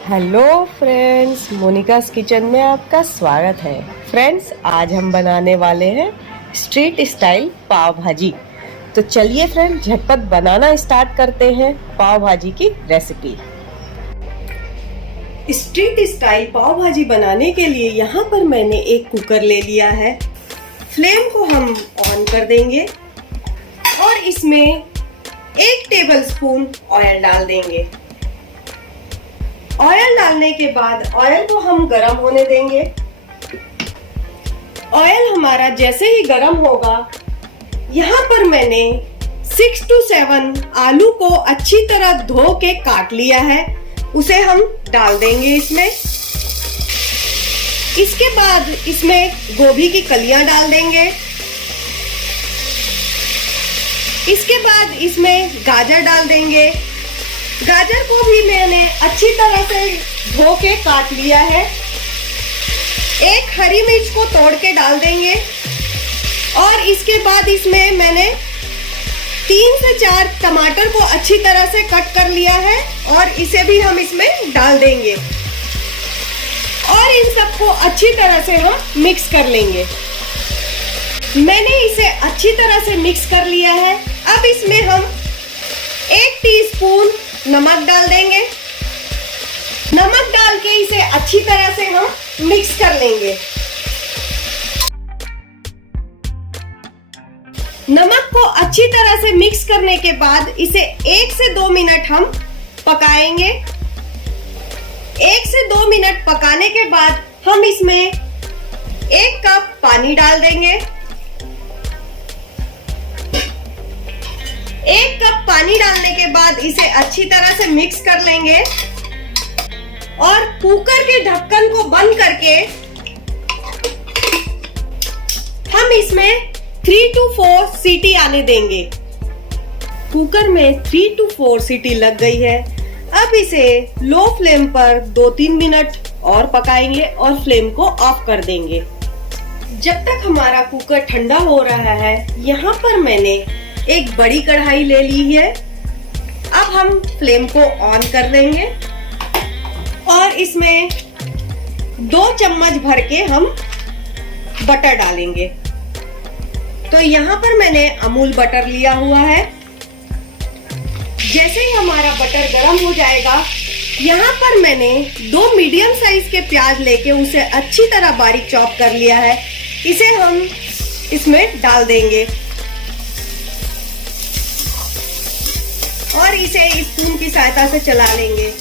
Hello friends, Monika's kitchen में आपका स्वागत है। फ्रेंड्स, आज हम बनाने वाले हैं स्ट्रीट स्टाइल पाव भाजी। तो चलिए फ्रेंड्स, झटपट बनाना स्टार्ट करते हैं पाव भाजी की रेसिपी। स्ट्रीट स्टाइल पाव भाजी बनाने के लिए यहाँ पर मैंने एक कुकर ले लिया है। फ्लेम को हम ऑन कर देंगे और इसमें 1 टेबलस्पून ऑयल डाल देंगे। ऑयल डालने के बाद ऑयल को हम गरम होने देंगे। ऑयल हमारा जैसे ही गरम होगा, यहाँ पर मैंने 6 to 7 आलू को अच्छी तरह धो के काट लिया है, उसे हम डाल देंगे इसमें। इसके बाद इसमें गोभी की कलियां डाल देंगे। इसके बाद इसमें गाजर डाल देंगे। गाजर को भी मैंने अच्छी तरह से धो के काट लिया है। एक हरी मिर्च को तोड़ के डाल देंगे और इसके बाद इसमें मैंने 3 से 4 टमाटर को अच्छी तरह से कट कर लिया है और इसे भी हम इसमें डाल देंगे और इन सबको अच्छी तरह से हम मिक्स कर लेंगे। मैंने इसे अच्छी तरह से मिक्स कर लिया है। अब इसमें हम 1 टीस्पून नमक डाल देंगे। नमक डाल के इसे अच्छी तरह से हम मिक्स कर लेंगे। नमक को अच्छी तरह से मिक्स करने के बाद इसे 1 से 2 मिनट हम पकाएंगे। 1 से 2 मिनट पकाने के बाद हम इसमें 1 कप पानी डाल देंगे। 1 कप पानी डालने के बाद इसे अच्छी तरह से मिक्स कर लेंगे और कुकर के ढक्कन को बंद करके हम इसमें 3 to 4 सीटी आने देंगे। कुकर में 3 to 4 सीटी लग गई है। अब इसे लो फ्लेम पर 2-3 मिनट और पकाएंगे और फ्लेम को ऑफ कर देंगे। जब तक हमारा कुकर ठंडा हो रहा है, यहाँ पर मैंने एक बड़ी कढ़ाई ले ली है। अब हम फ्लेम को ऑन कर देंगे और इसमें 2 चम्मच भर के हम बटर डालेंगे। तो यहाँ पर मैंने अमूल बटर लिया हुआ है। जैसे ही हमारा बटर गर्म हो जाएगा, यहाँ पर मैंने 2 मीडियम साइज के प्याज लेके उसे अच्छी तरह बारीक चॉप कर लिया है। इसे हम इसमें डाल देंगे और इसे स्पून की सहायता से चला लेंगे।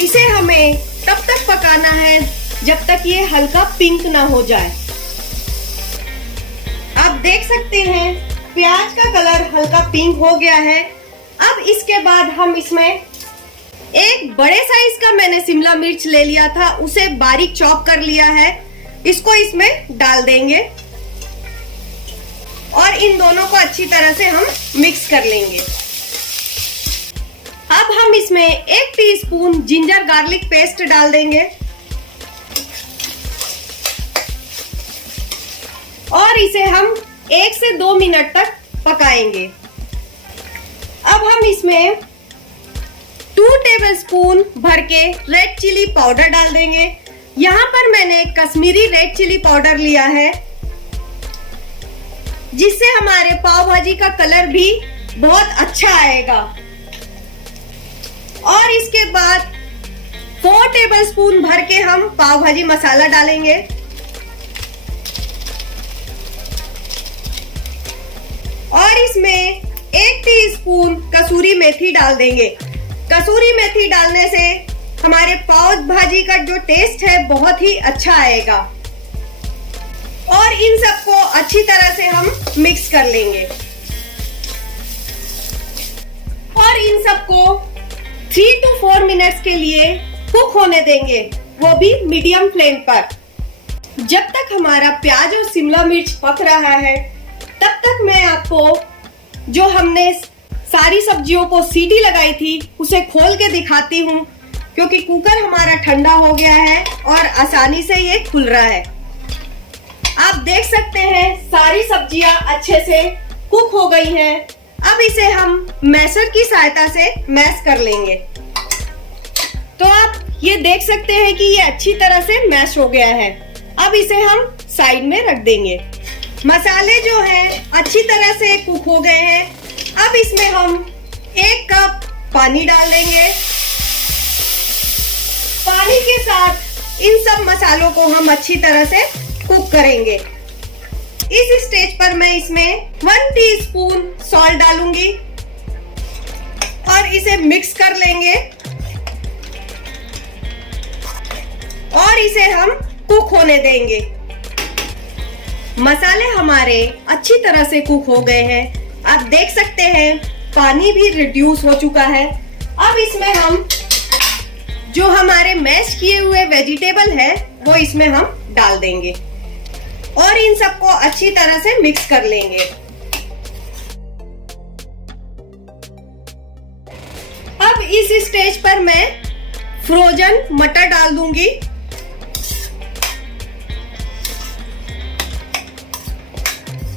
इसे हमें तब तक पकाना है जब तक ये हल्का पिंक ना हो जाए। आप देख सकते हैं प्याज का कलर हल्का पिंक हो गया है। अब इसके बाद हम इसमें एक बड़े साइज का मैंने शिमला मिर्च ले लिया था, उसे बारीक चॉप कर लिया है। इसको इसमें डाल देंगे और इन दोनों को अच्छी तरह से हम मिक्स कर लेंगे। अब हम इसमें 1 टीस्पून जिंजर गार्लिक पेस्ट डाल देंगे और इसे हम 1 से 2 मिनट तक पकाएंगे। अब हम इसमें 2 टेबलस्पून भर के रेड चिली पाउडर डाल देंगे। यहाँ पर मैंने कश्मीरी रेड चिली पाउडर लिया है, जिससे हमारे पाव भाजी का कलर भी बहुत अच्छा आएगा। और इसके बाद 4 टेबलस्पून भर के हम पाव भाजी मसाला डालेंगे और इसमें 1 टीस्पून कसूरी मेथी डाल देंगे। कसूरी मेथी डालने से हमारे पाव भाजी का जो टेस्ट है बहुत ही अच्छा आएगा और इन सबको अच्छी तरह से हम मिक्स कर लेंगे और इन सबको 3 to 4 मिनट्स के लिए कुक होने देंगे, वो भी मीडियम फ्लेम पर। जब तक हमारा प्याज और शिमला मिर्च पक रहा है, तब तक मैं आपको जो हमने सारी सब्जियों को सीटी लगाई थी उसे खोल के दिखाती हूँ, क्योंकि कुकर हमारा ठंडा हो गया है और आसानी से ये खुल रहा है। आप देख सकते हैं सारी सब्जियां अच्छे से कुक हो गई हैं। अब इसे हम मैशर की सहायता से मैश कर लेंगे। तो आप ये देख सकते हैं कि ये अच्छी तरह से मैश हो गया है। अब इसे हम साइड में रख देंगे। मसाले जो है अच्छी तरह से कुक हो गए हैं। अब इसमें हम 1 कप पानी डाल देंगे। पानी के साथ इन सब मसालों को हम अच्छी तरह से कुक करेंगे। इस स्टेज पर मैं इसमें 1 टीस्पून सॉल्ट डालूंगी और इसे मिक्स कर लेंगे और इसे हम कुक होने देंगे। मसाले हमारे अच्छी तरह से कुक हो गए हैं। आप देख सकते हैं पानी भी रिड्यूस हो चुका है। अब इसमें हम जो हमारे मैश किए हुए वेजिटेबल है वो इसमें हम डाल देंगे और इन सबको अच्छी तरह से मिक्स कर लेंगे। अब इस स्टेज पर मैं फ्रोजन मटर डाल दूंगी।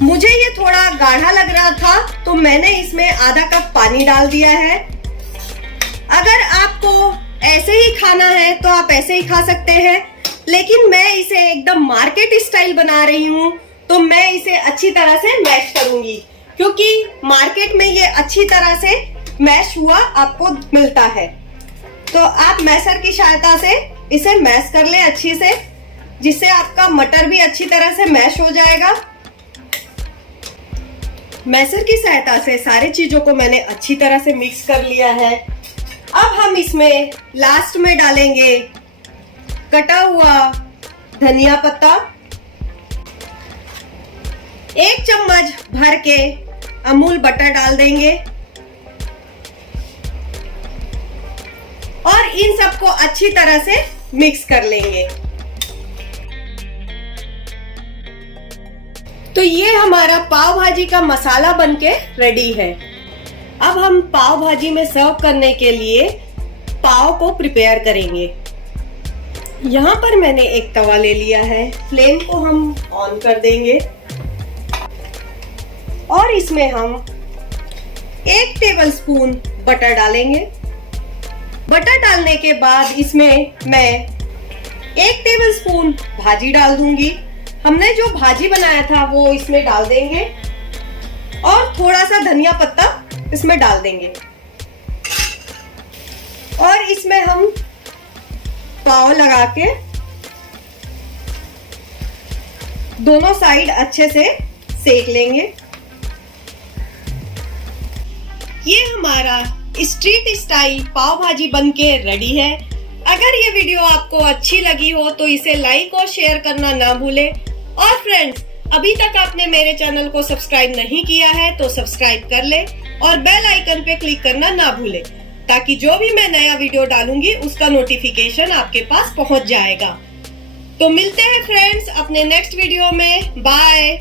मुझे ये थोड़ा गाढ़ा लग रहा था तो मैंने इसमें आधा कप पानी डाल दिया है। अगर आपको ऐसे ही खाना है तो आप ऐसे ही खा सकते हैं, लेकिन मैं इसे एकदम मार्केट स्टाइल बना रही हूँ तो मैं इसे अच्छी तरह से मैश करूंगी, क्योंकि मार्केट में ये अच्छी तरह से मैश हुआ आपको मिलता है। तो आप मैशर की सहायता से इसे मैश कर लें अच्छी से, जिससे आपका मटर भी अच्छी तरह से मैश हो जाएगा। मैशर की सहायता से सारी चीजों को मैंने अच्छी तरह से मिक्स कर लिया है। अब हम इसमें लास्ट में डालेंगे कटा हुआ धनिया पत्ता, 1 चम्मच भर के अमूल बटर डाल देंगे और इन सबको अच्छी तरह से मिक्स कर लेंगे। तो ये हमारा पाव भाजी का मसाला बनके रेडी है। अब हम पाव भाजी में सर्व करने के लिए पाव को प्रिपेयर करेंगे। यहाँ पर मैंने एक तवा ले लिया है। फ्लेम को हम ऑन कर देंगे और इसमें हम 1 टेबलस्पून बटर डालेंगे। बटर डालने के बाद इसमें मैं 1 टेबलस्पून भाजी डाल दूंगी। हमने जो भाजी बनाया था वो इसमें डाल देंगे और थोड़ा सा धनिया पत्ता इसमें डाल देंगे और इसमें हम पाव लगा के दोनों साइड अच्छे से सेक लेंगे। ये हमारा स्ट्रीट स्टाइल पाव भाजी बनके रेडी है। अगर ये वीडियो आपको अच्छी लगी हो तो इसे लाइक और शेयर करना ना भूलें। और फ्रेंड्स, अभी तक आपने मेरे चैनल को सब्सक्राइब नहीं किया है तो सब्सक्राइब कर ले और बेल आइकन पे क्लिक करना ना भूले, ताकि जो भी मैं नया वीडियो डालूंगी उसका नोटिफिकेशन आपके पास पहुंच जाएगा। तो मिलते हैं फ्रेंड्स अपने नेक्स्ट वीडियो में। बाय।